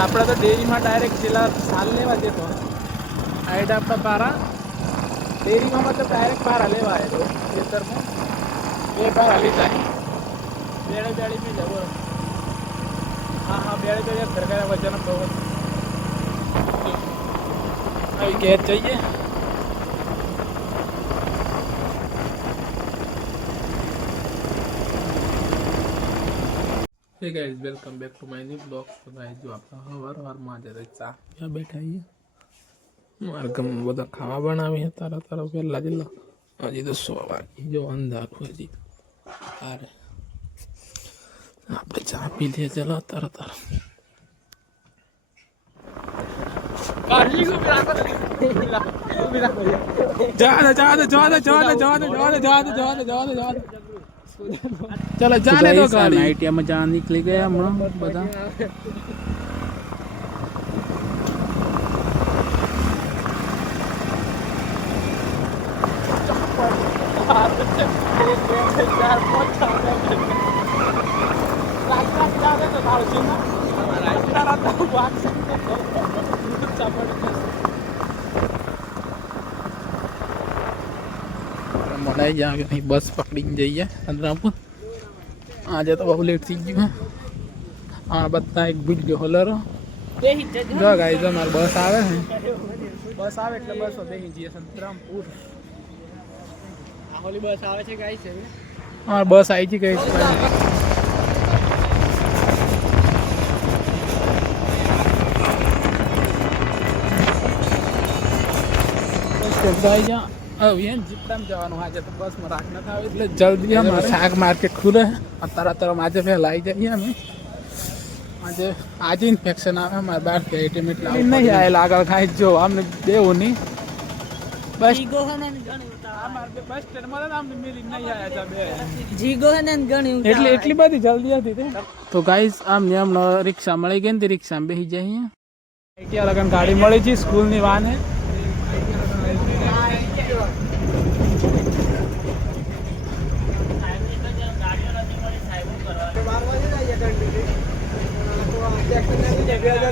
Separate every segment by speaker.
Speaker 1: આપણે તો ડેરીમાં ડાયરેક્ટ છેલ્લા સાલ લેવા જતો આઈડા આપણા પારા ડેરીમાં મતલબ ડાયરેક્ટ પારા લેવા આવ્યો ખેતરમાં બે પારા લીધા બેડે બેડી બી જવો હા હા બેડે બેડે સરકારે વજન બહુ આવી ગેર જઈએ hey guys welcome back to my new blog તો ગાઈઝ જો આપણે હવાર હવારમાં જ ચા ત્યાં બેઠા છીએ મારા ગમમાં બધા ખાવા બનાવી હતા તારા તારા વહેલા જેલા હજી તો સો વાગી જો અંધારું હજી અરે આપણે ચા પી લઈએ ચલો તારા તારા જવા દે જવા દે જવા દે જવા દે જવા દે જવા દે જવા દે જવા દે જવા દે જવા દે ચલો જાને તો ગાડી
Speaker 2: આઈટીઆઈ માં જાન નીકળી ગયા હમણાં બધા
Speaker 1: ચાપડ પકડાઈ ગયા કે અહીં બસ પકડીને જઈએ સંતરામપુર આજે તો બહુ લેટ થઈ ગયું આ બધા એક ભૂલ ગયો હલરો જો ગાઈ જો મારી બસ આવે છે બસ આવે એટલે બસો બેસી જઈએ સંતરામપુર
Speaker 2: હોલી બસ આવે છે ગાઈ છે
Speaker 1: હા બસ આવી ગઈ છે Давай я ओ येन जिपडम जावनो हा जे तो बस मराख न थावे એટલે જલ્દીયા મસાક મારકે ખુરઅ અને તરત તર મাজে ફેલાઈ દેઈએ અમે આજે આજી ઇન્ફેક્શન આવે માર બાર પેટીમેટલા નહીં આય લાગલ ખાઈ જો આમને દેવો ની બસ જીગો હેને નઈ જણે તો આ માર બે બસ્ટેર મરદ આમની મેલી નઈ આયા સા બે
Speaker 2: જીગો હેને ગણી
Speaker 1: એટલે એટલી બધી જલ્દીયા થી તો ગાઈસ આમ નિયમ નો રિક્ષા મળી ગઈ ને તે રિક્ષા બેહી જઈ અહી કે અલગન ગાડી મળી જી સ્કૂલ ની વાને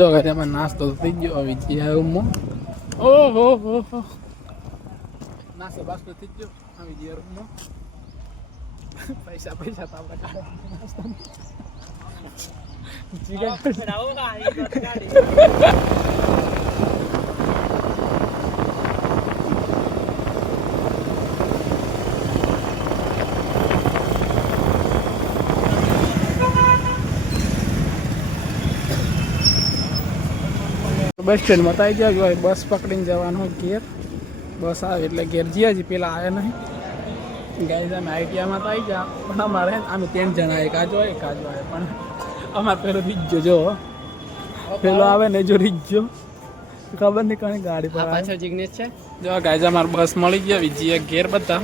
Speaker 1: જો ઘરે આમાં નાસ્તો થઈ ગયો વિજી રૂમમાં ઓહો હો નાસ્તો બાસ્તો થઈ ગયો આ વિજી રૂમમાં પૈસા પૈસા તો આપણે કાઢવા નાસ્તો બસ સ્ટેન્ડમાં તો આવી ગયા હોય બસ પકડીને જવાનું ઘેર બસ આવે એટલે ઘેર જઈએ જ પેલા આવે નહીં ગાય અમે આઈટીઆઈમાં તો આવી ગયા પણ અમારે અમે ત્રણ જણા એક આજો એક આજો આવે પણ અમારે પેલો રીજો જો પેલો આવે ને જો રીજો ખબર નહીં કોની ગાડી પર
Speaker 2: પાછળ જિગ્નેશ છે
Speaker 1: જો ગાયજા અમારે બસ મળી ગયા બીજી એક ઘેર બધા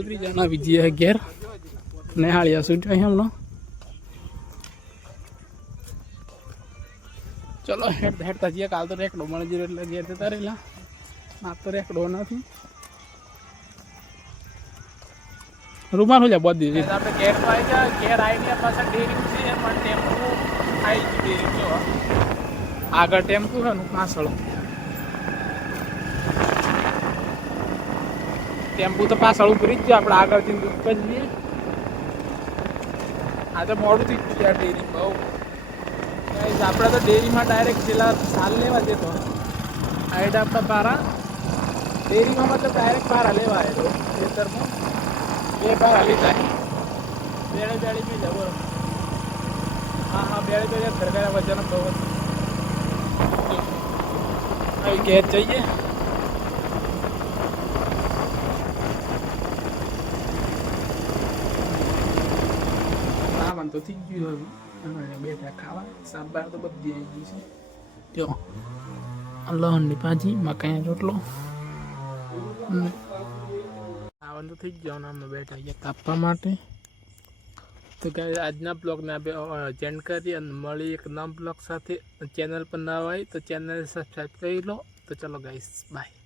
Speaker 1: सुधरी जाना भी जी है गेर नेहालिया सुझो है हमनो चलो हेड हेड ता जी काल तो रेक डो मन जीरो लगे ते तरेला ना तो रेक डो ना थी रुमान हो जा बहुत दी जी आपने गेर तो जा गेर आई नहीं पास डेरी से पर टेम्पो आई जी जो आगर टेम्पो है नुकसान सलो એમ પુતા પાસાળું કરી જજો આપણે આગળ જિન દુપકજીએ આ તો મોડું થી ચા દેરીમાં ઓયસ આપડા તો ડેરી માં ડાયરેક્ટ જેલા હાલ લેવા દેતો આઈ ડાબડા બારા દેરી માં મતલબ ડાયરેક્ટ પાર હલેવાએ તો જે તરફ એ બાર હલે જાય બેળે દાડી મે જવો આહા બેળે તો સરકારના વચના બહુત આઈ ગેટ જોઈએ કામ તો થઈ ગયું હવે અને બેઠા ખાવા સાંભાર તો બધી આવી ગઈ છે જો લહણની ભાજી મકાઈનો રોટલો આવા તો થઈ ગયો અમે બેઠા છીએ કાપવા માટે તો કે આજના બ્લોગને આપણે જેન્ડ કરી અને મળી એક નવા બ્લોગ સાથે ચેનલ પર ના હોય તો ચેનલ સબસ્ક્રાઈબ કરી લો તો ચલો ગાઈસ બાય